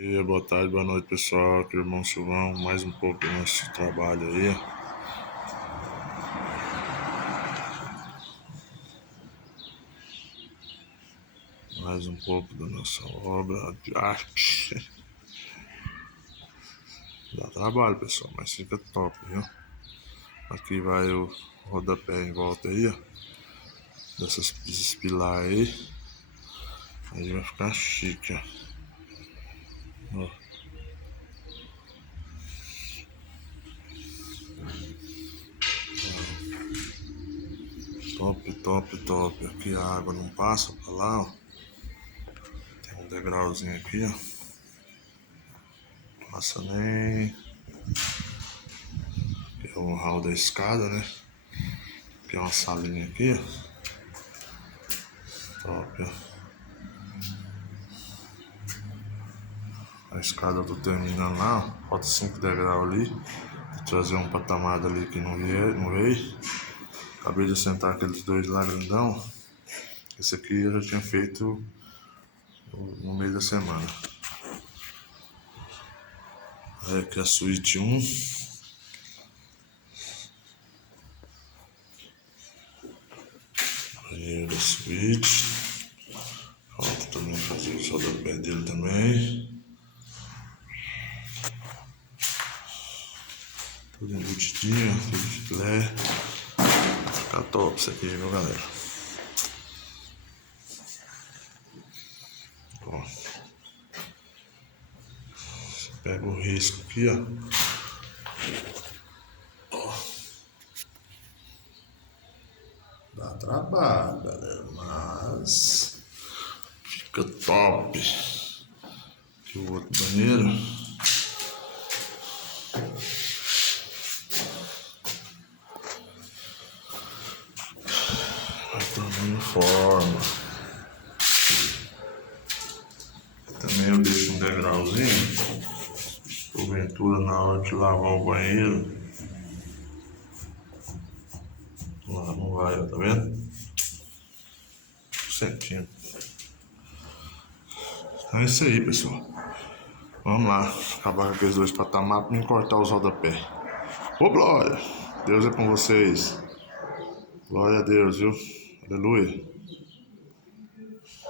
E boa tarde, boa noite, pessoal. Aqui é o irmão Silvão, mais um pouco do nosso trabalho aí. Mais um pouco da nossa obra de arte. Dá trabalho, pessoal, mas fica top, viu? Aqui vai o rodapé em volta aí, ó. Desses pilares aí. Aí vai ficar chique, ó. Top, top, top. Aqui a água não passa pra lá, ó. Tem um degrauzinho aqui, ó. Passa nem. Aqui é o hall da escada, né? Aqui é uma salinha aqui, ó. Top, ó. A escada eu tô terminando lá, ó. Falta 5 degraus ali. Vou trazer um patamar ali que não veio. Acabei de assentar aqueles dois lá grandão. Esse aqui eu já tinha feito no meio da semana. Aí aqui a suíte 1. Banheiro da suíte. Falta também fazer o rodapé dele também. Tudo embutidinho, tudo de filé. Vai ficar top isso aqui, viu, galera? Ó. Você pega o risco aqui, ó. Dá trabalho, galera, mas fica top. Aqui o outro banheiro. Vai tomando forma. Também eu deixo um degrauzinho. Porventura na hora de lavar o banheiro. Lá não vai, ó, tá vendo? Certinho. Então é isso aí, pessoal. Vamos lá, acabar com aqueles dois patamares pra não cortar os rodapés. Ô, glória! Deus é com vocês. Glória a Deus, viu? Aleluia.